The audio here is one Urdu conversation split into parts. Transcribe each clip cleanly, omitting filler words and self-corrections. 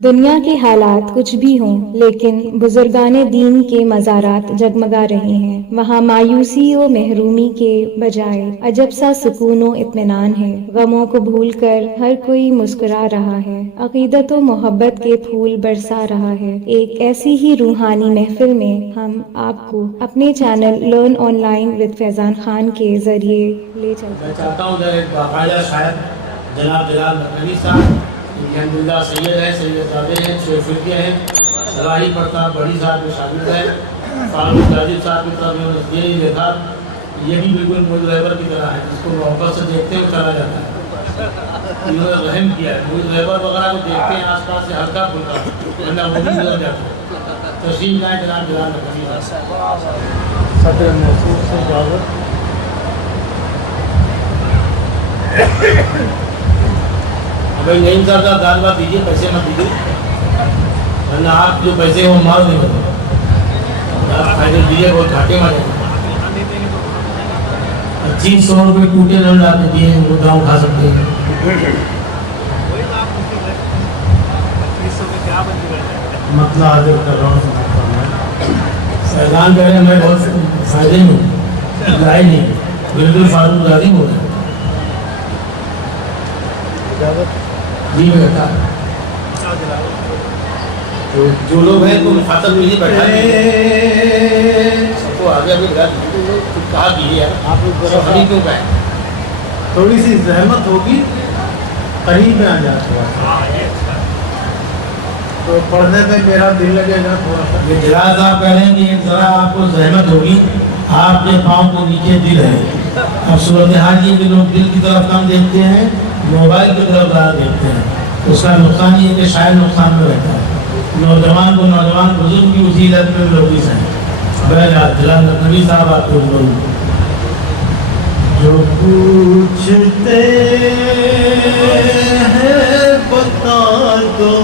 دنیا کے حالات کچھ بھی ہوں لیکن بزرگان دین کے مزارات جگمگا رہے ہیں۔ وہاں مایوسی و محرومی کے بجائے عجب سا سکون و اطمینان ہے۔ غموں کو بھول کر ہر کوئی مسکرا رہا ہے، عقیدت و محبت کے پھول برسا رہا ہے۔ ایک ایسی ہی روحانی محفل میں ہم آپ کو اپنے channel learn online with Faizan Khan کے ذریعے لے چلتے ہیں۔ میں چاہتا ہوں کہ ایک باقاعدہ شاعر جناب جلال نقوی صاحب الحمدللہ سید ہیں، سید زادے ہیں، 6 فرقے ہیں، صلاحی پرتاب بڑی صاحب میں شامل ہے، فاروق جاجد صاحب کی طرف میں یہ نہیں دیکھا، یہ بھی بالکل موجود رہبر کی طرح ہے، جس کو محبت سے دیکھتے ہیں چلا جاتا ہے۔ انہوں نے رحم کیا ہے، موجود رہبر وغیرہ کو دیکھتے ہیں آس پاس سے ہلکا پھلکا ورنہ وہ بھی گزر جاتا ہے۔ تشریف لائیں جناب جلال نقوی صاحب۔ صدر محسوس سے اجازت۔ بھائی نہیں کرتا دال بات دیجیے، پیسے مت دیجیے ورنہ آپ جو پیسے وہ مال نہیں کرتے، آپ فائدے دیجیے بہت گھاٹے میں جائیں۔ 2500 روپے ٹوٹے نہ لا کے دیے وہ گاؤں کھا سکتے ہیں۔ مطلب حاضر کر رہا ہوں۔ فیضان کہہ رہے ہیں میں بہت فائدے میں ہوں، لائی نہیں بالکل فاروق زادی ہو رہا ہے۔ جی میں کہتا جو لوگ ہیں تو مخاطب میں ہی بیٹھا سب کو آگے آگے بلا کہا کیجیے آپ ہمیں کیوں کہیں؟ تھوڑی سی زحمت ہوگی، قریب میں آ جاتا تو پڑھنے میں میرا دل لگے گا تھوڑا سا۔ جلال صاحب کہہ رہے ہیں کہ ذرا آپ کو زحمت ہوگی، آپ کے پاؤں کے نیچے دل ہے۔ اب صورتحال یہ کہ لوگ دل کی طرف کم دیکھتے ہیں، موبائل کی طرف زیادہ دیکھتے ہیں، اس کا نقصان یہ ہے کہ شاید نقصان میں رہتا ہے۔ نوجوان کو نوجوان بزرگ کی اسی علت میں لوگیس ہیں۔ بہرحال جلال نقوی صاحب آپ کو جو پوچھتے ہیں بتا دو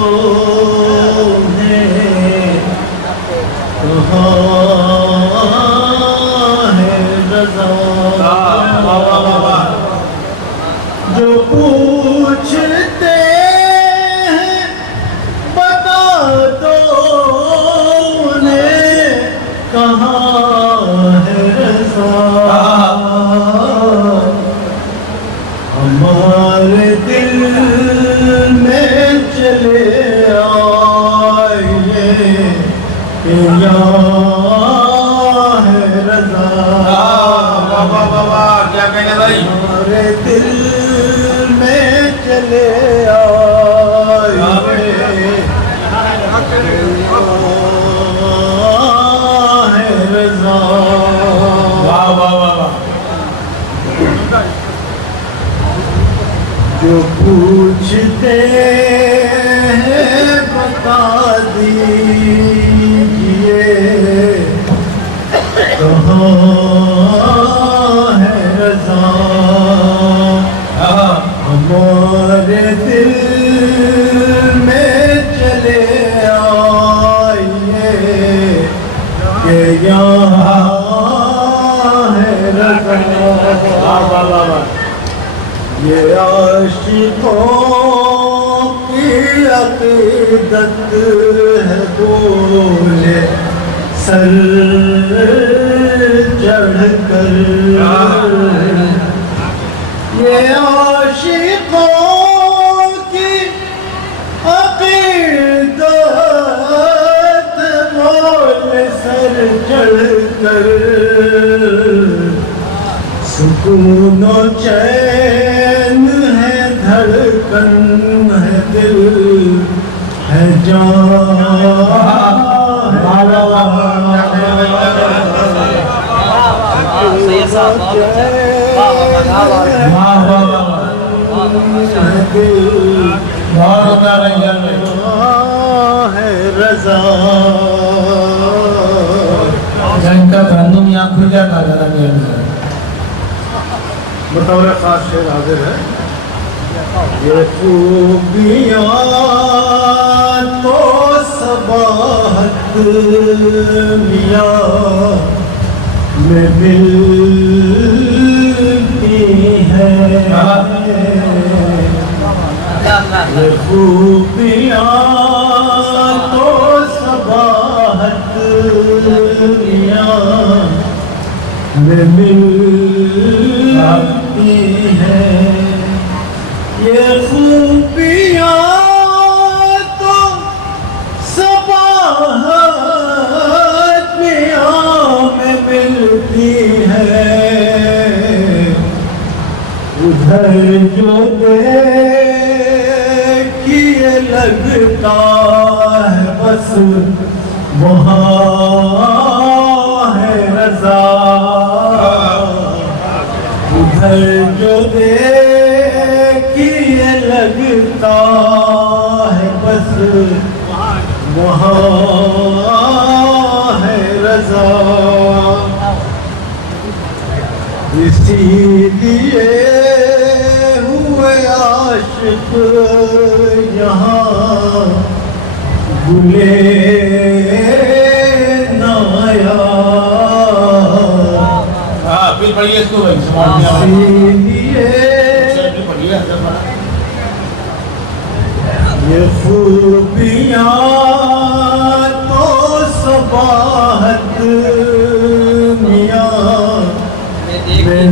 جو پوچھتے ہیں بتا دو انہیں کہاں ہے رضا، ہمارے دل میں چلے آئیے کہ یہاں ہے رضا۔ کیا کہنے بھائی؟ ہمارے دل میں چلے آئیے ہے رضا۔ واہ واہ واہ واہ۔ جو پوچھتے ہیں بتا دیجئے کہاں ہے رضا، ہمارے دل میں چلے آئیے کہ یہاں ہے رضا۔ یہ عاشقوں کی عقیدت ہے بولے سر چڑھ کر، یہ عاشقوں کی عقیدت بولے سر چڑھ کر، سکون و چین ہے دھڑکن ہے دل ہے جان ہے رضا۔ جن کا ترنم یہاں کھل جاتا ہے۔ بطور خاص شعر حاضر ہے۔ یہ خوبیاں تو صباحت میاں میں ملتی ہے، یہ خوبیاں میں ملتی ہیں یہ خوبیاں تو صباحت میں ملتی ہیں ادھر جو دیکھیے لگتا ہے بس وہاں ہے رضا ادھر جو دیکھیے لگتا ہے بس وہاں ہے رضا اسی لیے ہوئے عاشق یہاں گلے نایا پھر پڑھیے اس کو بھائی سماج میں اسی لیے پڑھیے یہ خوبیاں تو صباحت میاں میں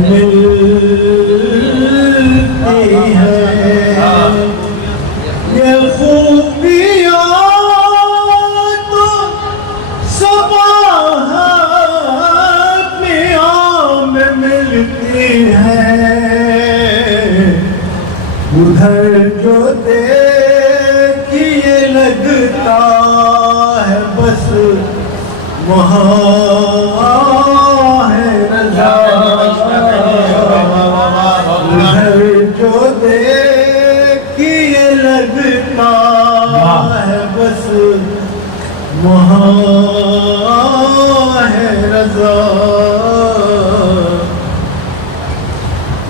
ملتی ہے یہ خوبیاں تو صباحت میاں میں ملتی ہیں ادھر جو دیکھیے لگتا ہے بس وہاں ہے رضا ادھر جو دیکھیے لگتا ہے بس وہاں ہے رضا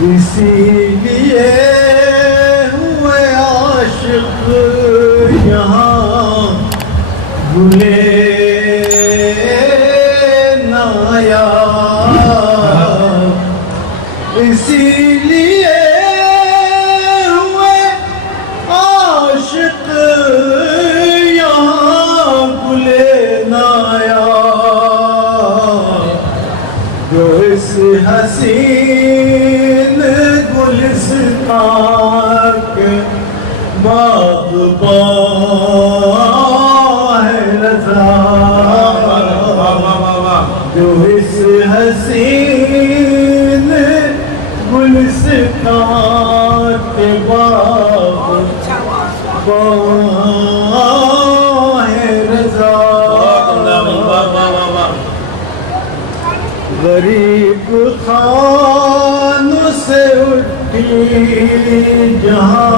اسی لیے ہوئے عاشق یہاں گلے نایا اسی لیے ہوئے عاشق یہاں گلے نایا جو اس حسین گلستان کے باغباں ہے رضا جو اس حسین گلستان کے باغباں ہے رضا غریب خان سے اٹھی جہاں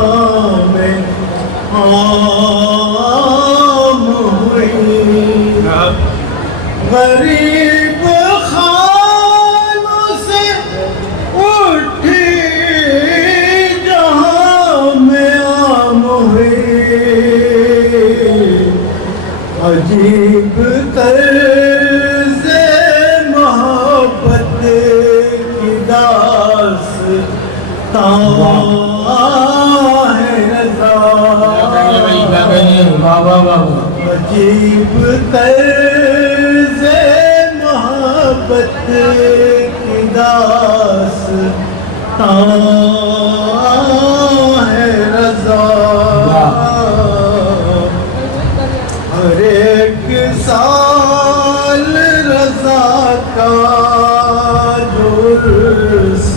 میں عام ہوئی غریب خان سے اٹھی جہاں میں عام ہوئی عجیب طرز محبت کی داستان ہے رضا عجیب طرز محبت کی داستان ہے رضا ہر ایک سال رضا کا جرس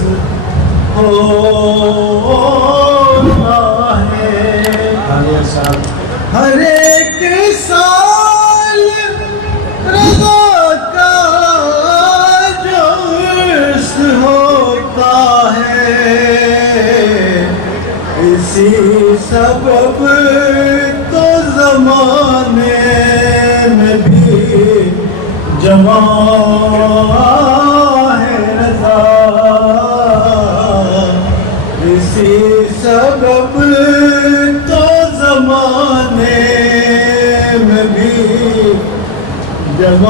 ہوتا ہے ہر ایک سال رضا کا جرس ہوتا ہے اسی سبب تو زمانے میں بھی جوان ہے رضا اسی سبب تو زمانے میں بھی جوان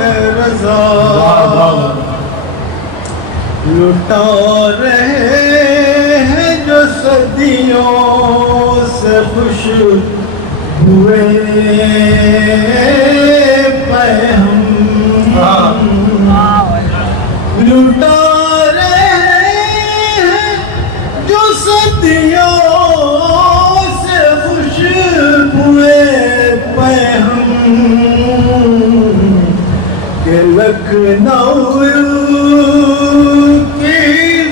ہے رضا لٹا رہے ہیں جو صدیوں سے خوش ہوئے پہ ہم لٹا رہے ہیں جو صدیوں سے خوشبوئے پہم کہ لکھنؤ کی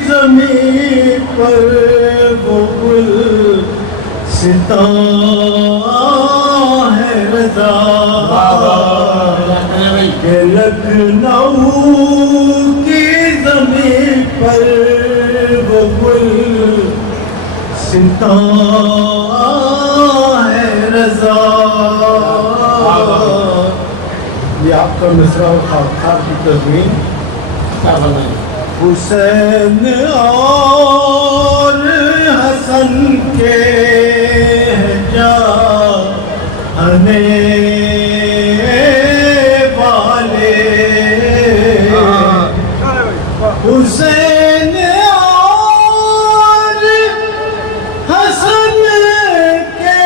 زمین پر وہ گل ستا ہے رضا کہ لکھنؤ کی زمین پر وہ گل ستا ہے رضا. یہ آپ کا مصرع اور خاکسار کی تزمین. حسین اور حسن کے جانے والے حسین اور حسن کے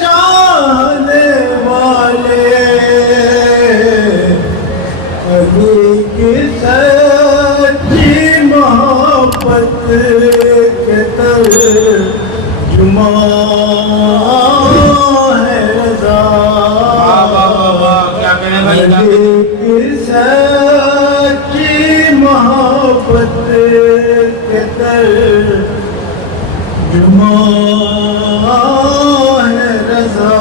جانے والے علی کی سچی محبت کے ترجمہ ہے رضا. علی کی سچی محبت کے ترجمہ ہے رضا.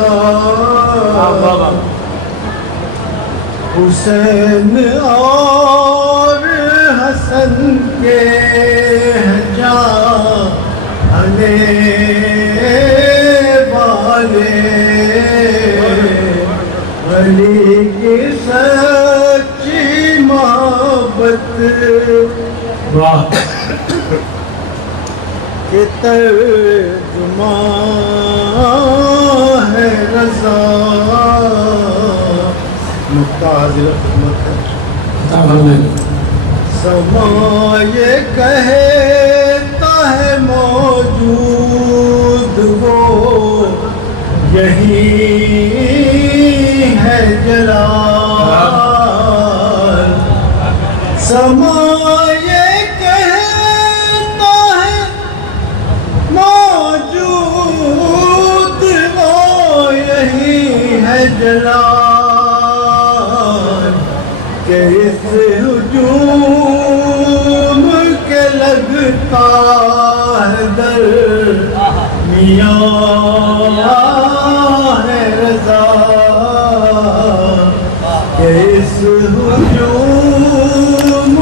حسین اور حسن کے جانے والے علی کی سچی محبت کے ترجمہ ہے رضا. نقطہ حاضر خدمت ہے. سما یہ کہتا ہے موجود وہ یہی ہے جلال. سما یہ کہتا ہے موجود وہ یہی ہے جلال کہ اس ہجوم کے لگتا ہے درمیان ہے رضا. کہ اس ہجوم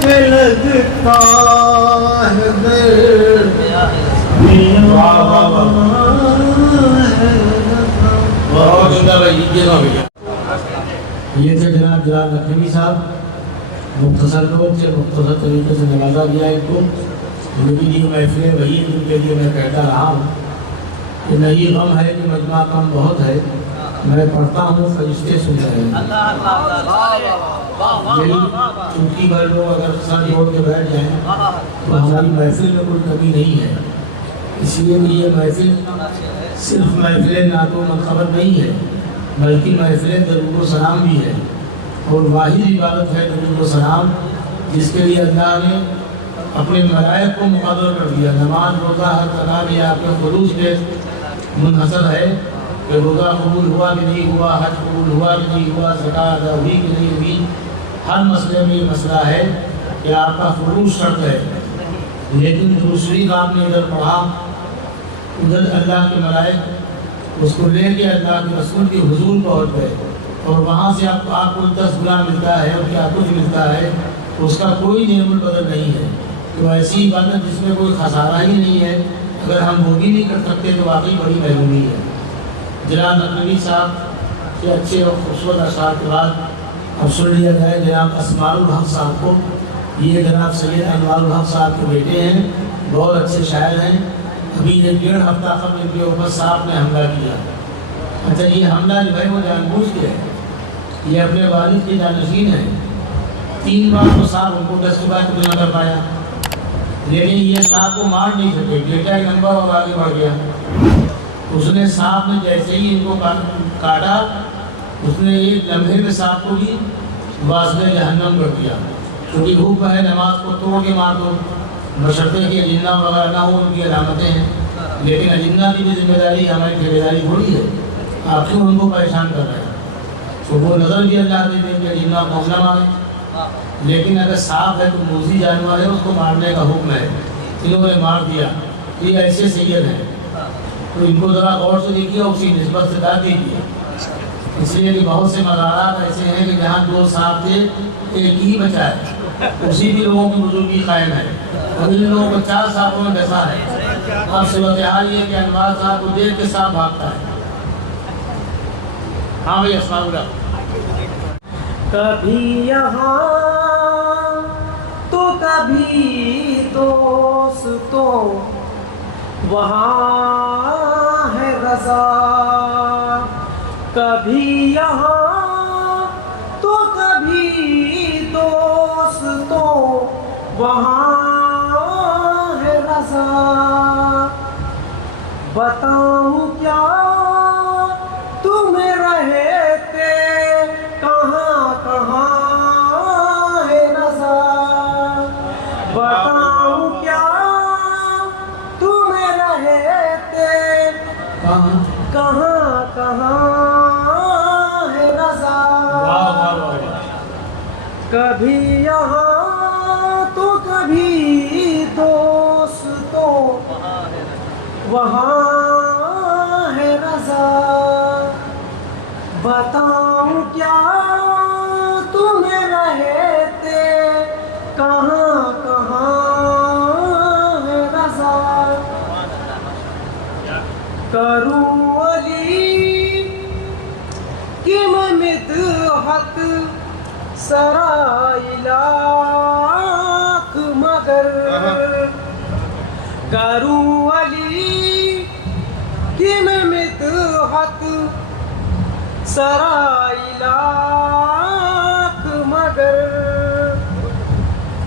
کے لگتا ہے درمیان ہے رضا. یہ تھے جناب لکھنوی صاحب. مختصر لوگ سے مختصر طریقے سے نوازا گیا ایک کو. ان کے لیے محفلیں وہی ہیں جن کے لیے میں کہتا رہا ہوں کہ نہیں غم ہے کہ مجمع کم بہت ہے. میں پڑھتا ہوں فرشتے سن رہے ہیں. چونکی بھر لوگ اگر سر جوڑ کے بیٹھ جائیں تو ہماری محفل میں کوئی کمی نہیں ہے. اس لیے یہ محفل صرف محفل نعت و منقبت نہیں ہے بلکہ محفل درود و سلام بھی ہے. اور واحد عبادت ہے درود و سلام جس کے لیے اللہ نے اپنے ملائک کو مقرر کر دیا. نماز روزہ ہر طرح یہ آپ کے خلوص پہ منحصر ہے کہ روزہ قبول ہوا کہ نہیں ہوا, حج قبول ہوا کہ نہیں ہوا, زکوٰۃ ادا ہوئی کہ نہیں ہوئی. ہر مسئلے میں یہ مسئلہ ہے کہ آپ کا خلوص شرط ہے. لیکن دوسری آپ نے ادھر پڑھا, ادھر اللہ کے ملائک اس کو لے کے اللہ کے رسول کے حضور پہنچ گئے اور وہاں سے آپ کو 10 گنا ملتا ہے اور کیا کچھ ملتا ہے. اس کا کوئی نعم البدل نہیں ہے. تو ایسی عبادت جس میں کوئی خسارہ ہی نہیں ہے, اگر ہم وہ بھی نہیں کر سکتے تو واقعی بڑی محرومی ہے. جناب لکھنوی صاحب کے اچھے اور خوبصورت اشعار کے بعد اب سن لیا جائے جناب اسماء الحق صاحب کو. یہ جناب سید انوار الحق صاحب کے بیٹے ہیں, بہت اچھے شاعر ہیں. ابھی یہ 1.5 ہفتہ قبل ان کے اوپر صاحب نے حملہ کیا. اچھا یہ حملہ جو ہے وہ جان بوجھ کے ہے, یہ اپنے والد کے جانشین ہیں. 3 بار تو صاحب ان کو 10 کے بعد نہ کر پایا, لیکن یہ صاحب کو مار نہیں سکے. بیٹا ایک نمبر اور آگے بڑھ گیا. اس نے صاحب نے جیسے ہی ان کو کاٹا, اس نے ایک لمحے میں صاحب کو بھی واسطے جہنم کر دیا. چونکہ حکم ہے نماز کو توڑ کے مار دو، بشرطے کہ اجنہ وغیرہ نہ ہو، ان کی علامتیں ہیں. لیکن اجنہ کی بھی ذمہ داری ہماری ذمہ داری تھوڑی ہے. آپ کیوں ان کو پریشان کر رہے ہیں؟ تو وہ نظر بھی اللہ دے دیں کہ اجنہ کو نہ ماریں. لیکن اگر صاف ہے تو موذی جانور ہے، اس کو مارنے کا حکم ہے. انہوں نے مار دیا، یہ ایسے سید ہیں، تو ان کو ذرا غور سے دیکھیے، اسی نسبت سے داد دیجیے. اس لیے کہ بہت سے مزارات ایسے ہیں کہ جہاں دو صاحب تھے ایک ہی بچا ہے، اسی بھی لوگوں کی بزرگی قائم ہے، اور ان لوگوں کو 4 صاحبوں میں بیسا ہے. اب صورتحال یہ کہ انوار صاحب کو دیکھ کے صاحب بھاگتا ہے. ہاں بھائی السلام علیکم. کبھی یہاں تو کبھی دوستوں وہاں ہے رضا. کبھی یہاں تو کبھی دوستوں وہاں ہے رضا. بتاؤں کیا تم رہتے کہاں کہاں ہے رضا. بتاؤں کیا تم رہتے کہاں کہاں ہے رضا. کبھی یہاں تو کبھی دوستوں وہاں ہے رضا. بتاؤں کیا تم رہتے کہاں کہاں ہے رضا. کروں علی کی میں مدحت سرائے لاکھ مگر. کروں علی کی میں مدحت سرائے لاکھ مگر.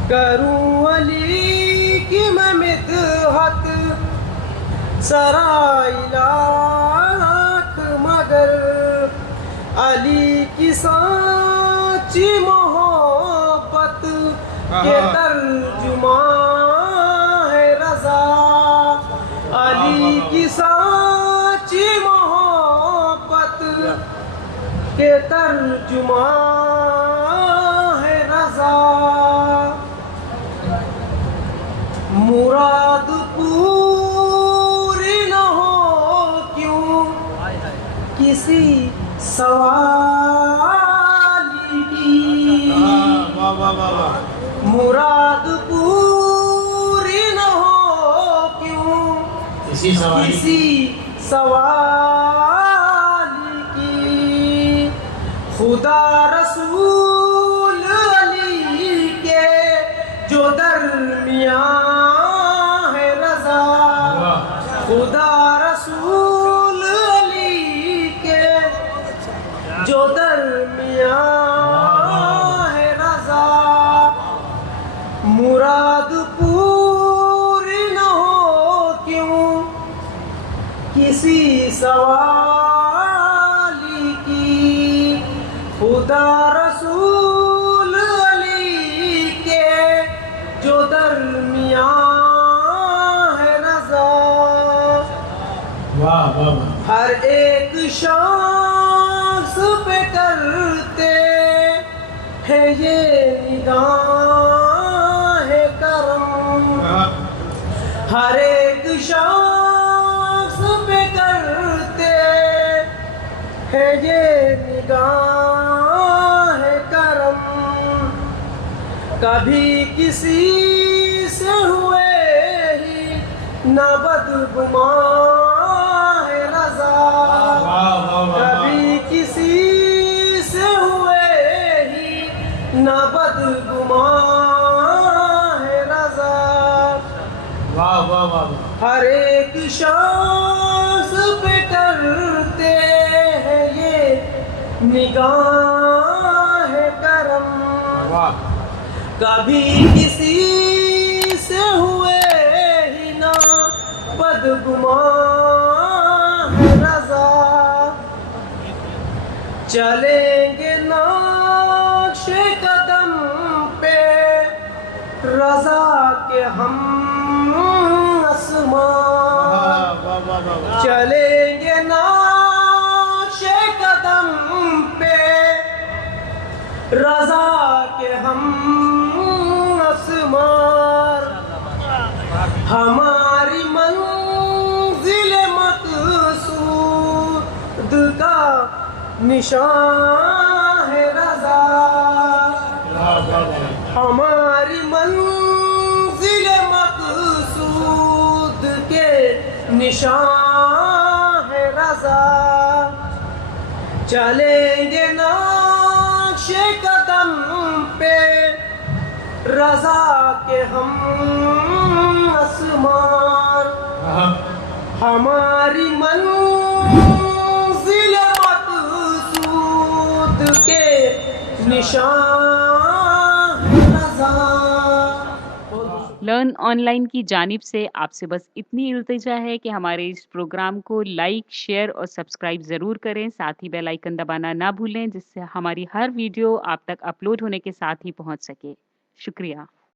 کروں علی کی میں مدحت سرائے لاکھ مگر. علی کی سچی محبت کے ترجمان ہے رضا. علی کی سچی محبت کے ترجمان ہے رضا. مراد پوری نہ ہو کیوں کسی سوال کی. مراد پوری نہ ہو کیوں کسی سوال کی. خدا رسول علی کے جو درمیان ہے رضا. خدا رسول علی کے جو درمیان ہے رضا. مراد پوری نہ ہو کیوں کسی سوال کی. خدا رسول علی کے جو درمیان ہے رضا. ہر ایک شخص پہ کرتے ہیں یہ نگاہ کرم. ہر ایک شخص پہ کرتے ہیں یہ نگاہ کرم. کبھی کسی سے ہوئے ہی نہ بدگمان ہے رضا. کبھی کسی سے ہوئے ہی نہ بدگمان ہے رضا. ہر ایک شخص پہ کرتے ہیں یہ نگاہ کرم. کبھی کسی سے ہوئے ہی نہ بدگمان ہے رضا. چلیں گے نقش کے ہم آسمان چلیں گے نقش قدم پہ رضا کے ہم آسمان ہماری منزل مقصود کا نشان ہے رضا ہماری منزل مقصود کے نشان ہے رضا چلیں گے نقش قدم پہ رضا کے ہم آسمان ہماری منزل مقصود کے نشان ہے رضا. لرن آن لائن کی جانب سے آپ سے بس اتنی التجا ہے کہ ہمارے اس پروگرام کو لائک، شیئر اور سبسکرائب ضرور کریں. ساتھ ہی بیل آئیکن دبانا نہ بھولیں جس سے ہماری ہر ویڈیو آپ تک اپلوڈ ہونے کے ساتھ ہی پہنچ سکے. شکریہ.